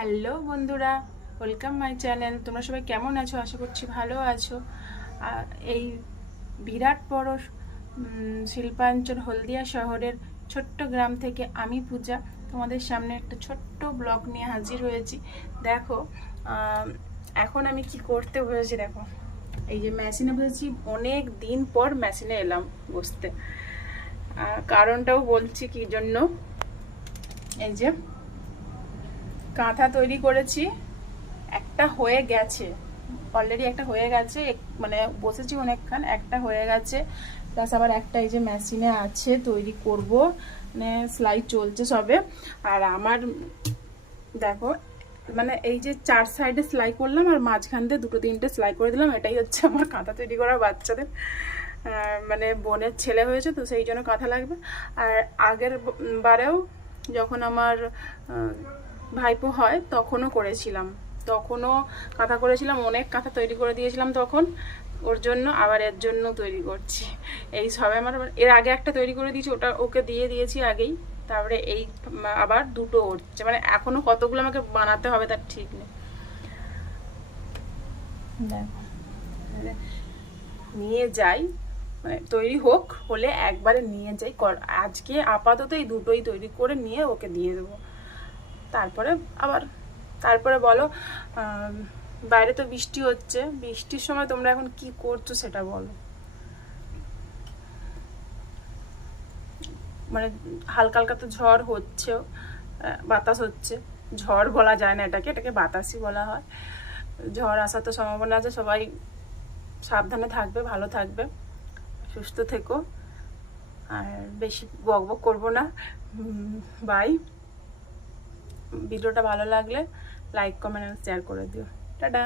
Hello বন্ধুরা welcome my channel তোমরা সবাই কেমন আছো? আশা করছি ভালো আছো। এই বিরাট বড় শিল্পাঞ্চল হলদিয়া শহরের ছোট্ট গ্রাম থেকে আমি পূজা। তোমাদের সামনে একটা ছোট্ট ব্লগ নিয়ে হাজির হয়েছি। দেখো এখন আমি কি করতে বসেছি দেখো। এই যে মেশিনে বসেছি, অনেক দিন পর মেশিনে এলাম বসতে। কারণটাও বলছি কি জন্য? এই যে কাঁথা তৈরি করেছি। একটা হয়ে গেছে। অলরেডি একটা হয়ে গেছে। মানে বসেছি অনেকক্ষণ, একটা হয়ে গেছে। প্লাস আবার একটা এই যে মেশিনে আছে, তৈরি করব। মানে সেলাই চলছে সবে। আর আমার, দেখো মানে এই যে চার সাইডে সেলাই করলাম আর মাঝখান দিয়ে দুটো তিনটে সেলাই করে দিলাম। এটাই হচ্ছে আমার কাঁথা তৈরি করা বাচ্চাদের। মানে বোনের ছেলে হয়েছে তো সেই জন্য কাঁথা লাগবে। আর আগের বারেও যখন আমার ভাইপো হয় তখনও করেছিলাম। তখনও কাঁথা করেছিলাম অনেক কাঁথা তৈরি করে দিয়েছিলাম তখন। ওর জন্য আবার এর জন্য তৈরি করছি। এই সবে আমার এর আগে একটা তৈরি করে দিয়েছি ওটা ওকে দিয়ে দিয়েছি আগেই। তারপরে এই আবার দুটো উঠছে মানে এখনও কতগুলো আমাকে বানাতে হবে তার ঠিক নেই। দেখো। নিয়ে যাই। মানে তৈরি হোক হলে একবারে নিয়ে যাই। কর- আজকে আপাতত এই দুটোই তৈরি করে নিয়ে ওকে দিয়ে দেবো। তারপরে আবার, তারপরে বলো বাইরে তো বৃষ্টি হচ্ছে, বৃষ্টির সময় তোমরা এখন কি করছ সেটা বলো। মানে হালকা হালকা তো ঝড় হচ্ছে বাতাস হচ্ছে, ঝড় বলা যায় না এটাকে এটাকে বাতাসই বলা হয়। ঝড় আসার তো সম্ভাবনা আছে, সবাই সাবধানে থাকবে, ভালো থাকবে, সুস্থ থেকো। আর বেশি বক বক করব না। বাই ভিডিওটা ভালো লাগলে লাইক কমেন্ট শেয়ার করে দিও। টাটা।